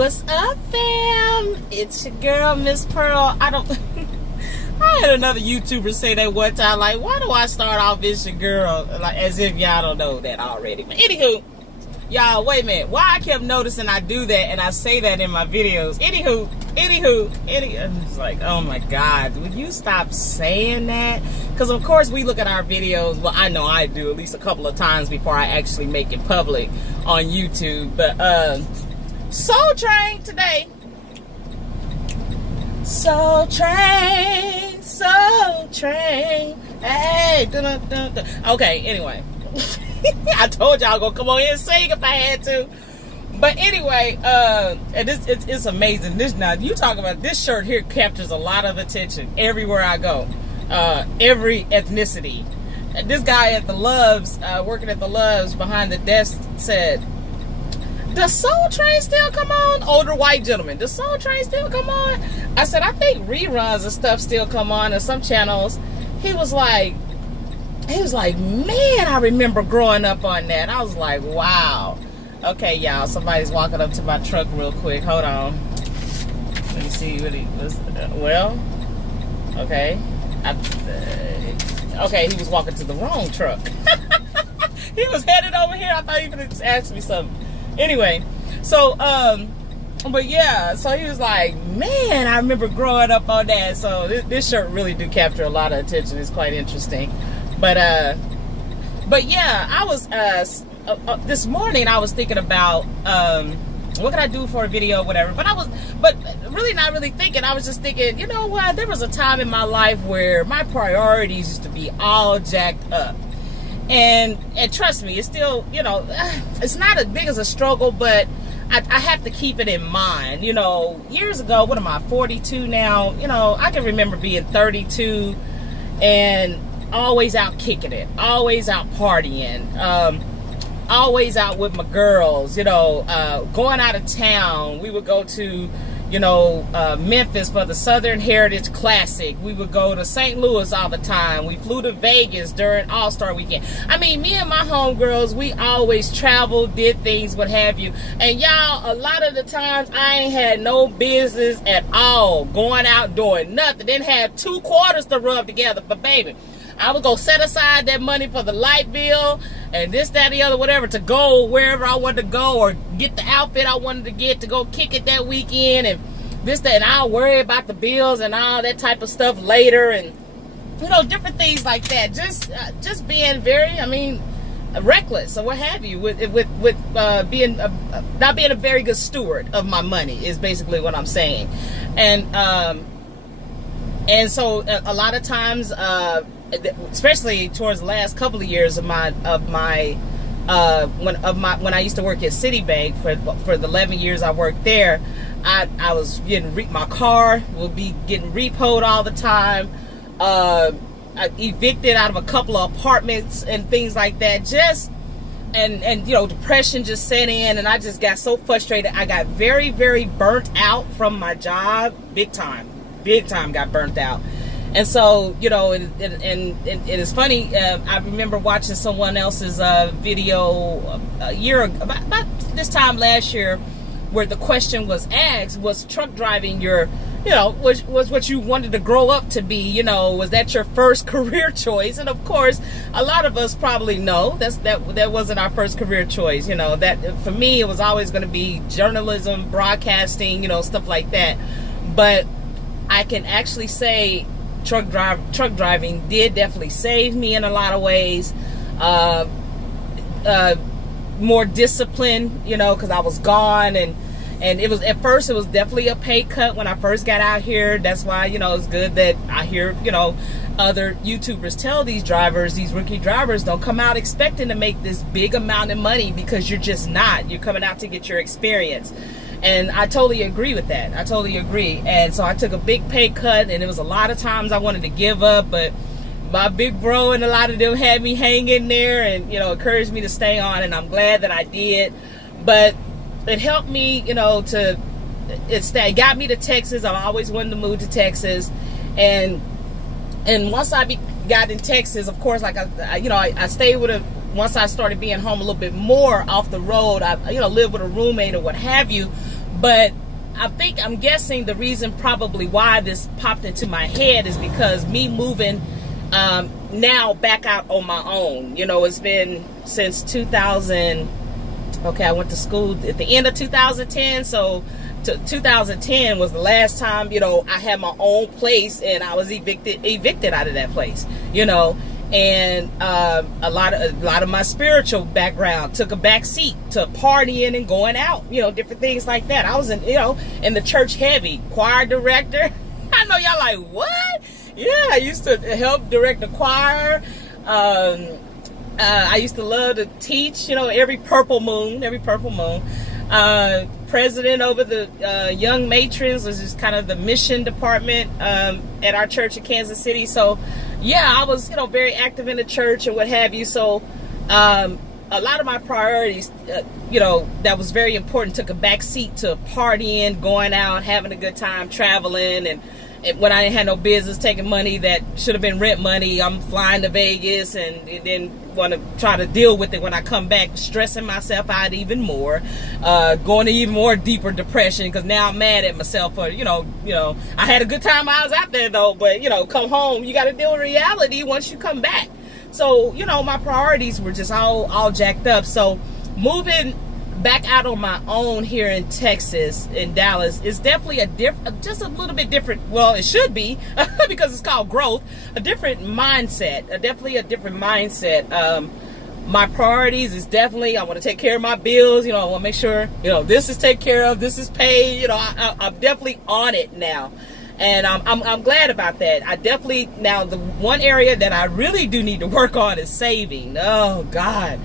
What's up, fam? It's your girl, Miss Pearl. I had another YouTuber say that one time, like, why do I start off It's Your Girl? Like, as if y'all don't know that already. But anywho, y'all, wait a minute. Why I kept noticing I do that and I say that in my videos. Anywho, it's like, oh my God, would you stop saying that? Because of course we look at our videos, well, I know I do at least a couple of times before I actually make it public on YouTube. But Soul Train today. Soul Train, Soul Train. Hey, dun, dun, dun. Okay, anyway. I told y'all I was gonna come on here and sing if I had to. But anyway, and it's amazing. This now you talk about this shirt here captures a lot of attention everywhere I go. Every ethnicity. And this guy at the Loves, working at the Loves behind the desk said, "Does Soul Train still come on?" Older white gentleman. "Does Soul Train still come on?" I said, "I think reruns and stuff still come on in some channels." He was like, "Man, I remember growing up on that." I was like, wow. Okay, y'all, somebody's walking up to my truck real quick. Hold on. Let me see what he was. Well, okay. Okay, he was walking to the wrong truck. He was headed over here. I thought he was going to ask me something. Anyway, so, but yeah, so he was like, "Man, I remember growing up on that." So this shirt really do capture a lot of attention. It's quite interesting. But yeah, I was, this morning I was thinking about, what can I do for a video, whatever. But really not really thinking. I was just thinking, you know what? There was a time in my life where my priorities used to be all jacked up. And trust me, it's still, you know, it's not as big as a struggle, but I have to keep it in mind. You know, years ago, what am I, 42 now? You know, I can remember being 32 and always out kicking it, always out partying, always out with my girls, you know, going out of town. We would go to, you know, Memphis for the Southern Heritage Classic. We would go to St. Louis all the time. We flew to Vegas during All-Star Weekend. I mean, me and my homegirls, we always traveled, did things, what have you. And y'all, a lot of the times, I ain't had no business at all going out doing nothing. Didn't have 2 quarters to rub together, but baby, I would go set aside that money for the light bill and this, that, the other, whatever, to go wherever I wanted to go or get the outfit I wanted to get to go kick it that weekend and this, that, and I'll worry about the bills and all that type of stuff later and, you know, different things like that. Just being very, I mean, reckless or what have you with being not being a very good steward of my money is basically what I'm saying. And so a lot of times, especially towards the last couple of years of my when I used to work at Citibank for the 11 years I worked there, I was getting my car would be getting repoed all the time, I evicted out of a couple of apartments and things like that. Just and you know, depression just set in, and I just got so frustrated. I got very, very burnt out from my job, big time got burnt out. And so, you know, and it's funny, I remember watching someone else's video a year ago, about this time last year, where the question was asked, was truck driving your, you know, was what you wanted to grow up to be, you know, was that your first career choice? And of course, a lot of us probably know that wasn't our first career choice. You know, that for me, it was always going to be journalism, broadcasting, you know, stuff like that. But I can actually say truck driving did definitely save me in a lot of ways. More discipline, you know, because I was gone, and it was, at first it was definitely a pay cut when I first got out here. That's why, you know, it's good that I hear, you know, other YouTubers tell these drivers, these rookie drivers, don't come out expecting to make this big amount of money, because you're just not. You're coming out to get your experience. And I totally agree with that. I totally agree. And so I took a big pay cut, and it was a lot of times I wanted to give up, but my big bro and a lot of them had me hang in there and, you know, encouraged me to stay on, and I'm glad that I did. But it helped me, you know, it got me to Texas. I always wanted to move to Texas. And once I got in Texas, of course, like I stayed with a, once I started being home a little bit more off the road, I, you know, lived with a roommate or what have you. But I'm guessing the reason probably why this popped into my head is because me moving now back out on my own. You know, it's been since 2000. Okay, I went to school at the end of 2010, so 2010 was the last time, you know, I had my own place, and I was evicted out of that place, you know. And a lot of my spiritual background took a back seat to partying and going out, you know, different things like that. I was in the church heavy, choir director. I know y'all like, what? Yeah, I used to help direct the choir. I used to love to teach, you know, every purple moon. President over the young matrons, which is kind of the mission department at our church in Kansas City. So yeah, I was, you know, very active in the church and what have you. So a lot of my priorities, you know, that was very important, took a back seat to partying, going out, having a good time, traveling. And when I didn't have no business taking money that should have been rent money, I'm flying to Vegas and then want to try to deal with it when I come back, stressing myself out even more, going to even more deeper depression, because now I'm mad at myself for, you know, I had a good time while I was out there though, but, you know, come home, you got to deal with reality once you come back. So, you know, my priorities were just all jacked up. So moving back out on my own here in Texas, in Dallas, is definitely just a little bit different. Well, it should be because it's called growth. A different mindset, definitely a different mindset. My priorities is definitely, I want to take care of my bills. You know, I want to make sure, you know, this is taken care of, this is paid. You know, I'm definitely on it now. And I'm glad about that. I definitely, now the one area that I really do need to work on is saving. Oh God,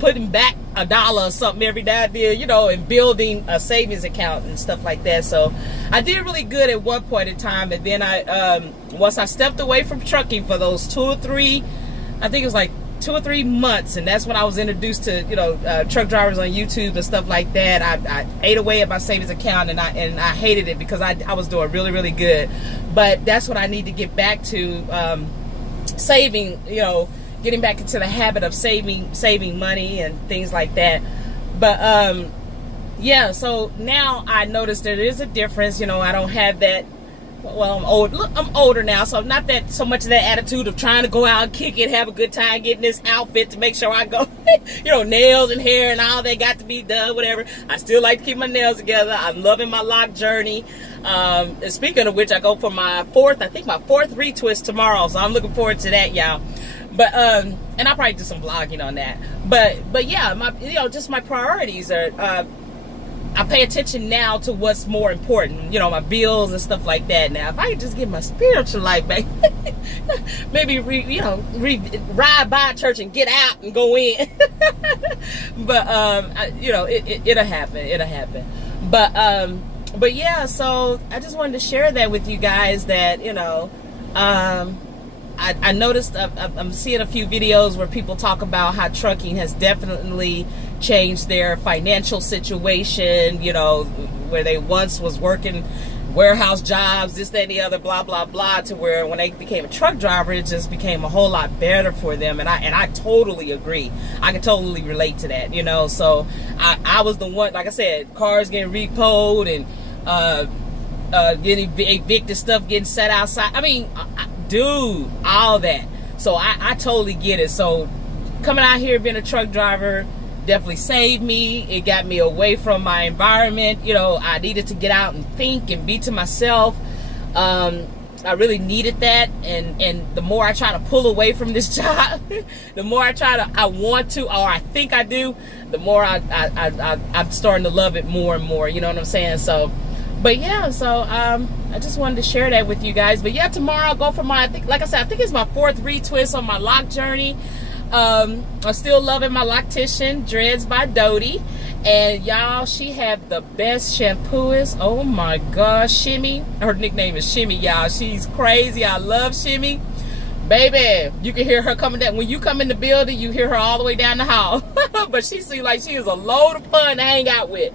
putting back $1 or something every now and then, you know, and building a savings account and stuff like that. So I did really good at one point in time, and then once I stepped away from trucking for those 2 or 3, I think it was like 2 or 3 months, and that's when I was introduced to, you know, truck drivers on YouTube and stuff like that. I ate away at my savings account, and I hated it because I was doing really, really good. But that's what I need to get back to, saving, you know, getting back into the habit of saving money and things like that. But yeah, so now I noticed there is a difference. You know, I don't have that. Well, I'm old. Look, I'm older now, so not that so much of that attitude of trying to go out and kick it, have a good time, getting this outfit to make sure I go, you know, nails and hair and all that got to be done, whatever. I still like to keep my nails together. I'm loving my lock journey. And speaking of which, I go for my fourth retwist tomorrow, so I'm looking forward to that, y'all. But and I'll probably do some vlogging on that. But yeah, just my priorities are. I pay attention now to what's more important, you know, my bills and stuff like that. Now, if I could just get my spiritual life back, maybe, ride by church and get out and go in. But, you know, it'll happen. It'll happen. But yeah, so I just wanted to share that with you guys that, you know, I noticed I'm seeing a few videos where people talk about how trucking has definitely changed their financial situation, you know, where they once was working warehouse jobs, this, that, and the other, blah, blah, blah, to where when they became a truck driver, it just became a whole lot better for them. And I totally agree. I can totally relate to that, you know. So I was the one, like I said, cars getting repoed and getting evicted, stuff getting set outside. I mean, dude, all that. So I totally get it. So coming out here being a truck driver definitely saved me. It got me away from my environment. You know, I needed to get out and think and be to myself. I really needed that, and the more I try to pull away from this job, the more I want to, or I think I do, the more I'm starting to love it more and more. You know what I'm saying? So, but yeah, so I just wanted to share that with you guys. But yeah, tomorrow I'll go for my, like I said, I think it's my 4th retwist on my lock journey. I'm still loving my Loctician Dreads by Dodie, and y'all, she had the best shampooist. Oh my gosh, Shimmy. Her nickname is Shimmy, y'all. She's crazy. I love Shimmy. Baby, you can hear her coming down. When you come in the building, you hear her all the way down the hall. But she seems like she is a load of fun to hang out with.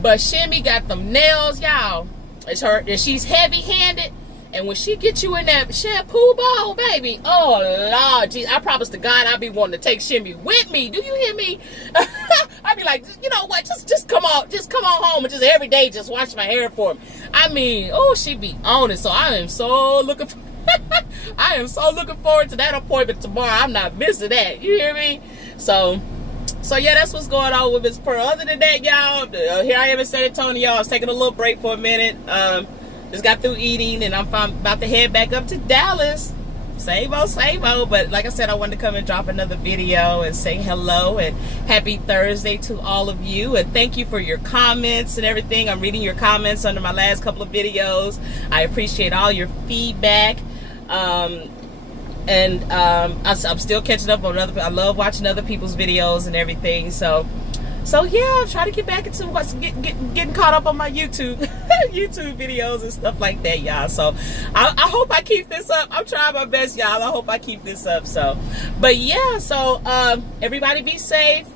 But Shimmy got them nails, y'all. It's her, and she's heavy-handed. And when she gets you in that shampoo bowl, baby, oh Lord, geez, I promise to God I'll be wanting to take Shimmy with me. Do you hear me? I I'd be like, you know what? Just come on home and just every day just wash my hair for me. I mean, oh, she be on it. So I am so looking forward to that appointment tomorrow. I'm not missing that. You hear me? So yeah, that's what's going on with Miss Pearl. Other than that, y'all, here I am in San Antonio. I was taking a little break for a minute. Just got through eating, and I'm about to head back up to Dallas. Same old. But like I said, I wanted to come and drop another video and say hello and happy Thursday to all of you. And thank you for your comments and everything. I'm reading your comments under my last couple of videos. I appreciate all your feedback. I'm still catching up on I love watching other people's videos and everything. So yeah, I'm trying to get back into getting caught up on my YouTube videos and stuff like that, y'all. So I hope I keep this up. I'm trying my best, y'all. I hope I keep this up. So, but yeah, so everybody be safe.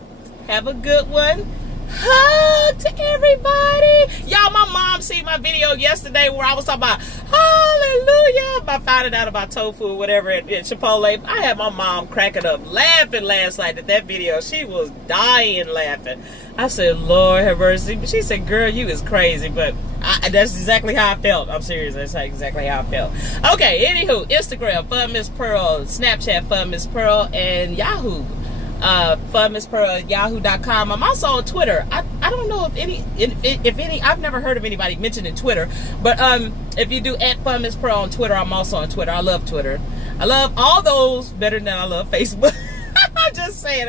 Have a good one. Hug to everybody. Y'all, my mom seen my video yesterday where I was talking about hallelujah by finding out about tofu or whatever at Chipotle. I had my mom cracking up laughing last night at that video. She was dying laughing. I said, Lord have mercy. She said, girl, you is crazy. But that's exactly how I felt. I'm serious. That's exactly how I felt. Okay, anywho, Instagram, Fun Miss Pearl, Snapchat, Fun Miss Pearl, and Yahoo. funmisspearl@yahoo.com. I'm also on Twitter. I don't know if any I've never heard of anybody mentioning Twitter, but if you do @funmisspearl on Twitter, I'm also on Twitter. I love Twitter. I love all those better than I love Facebook. I'm just saying,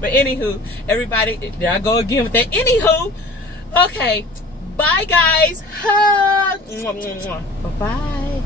but anywho, everybody, there I go again with that. Anywho, okay, bye guys. Hug. Bye bye.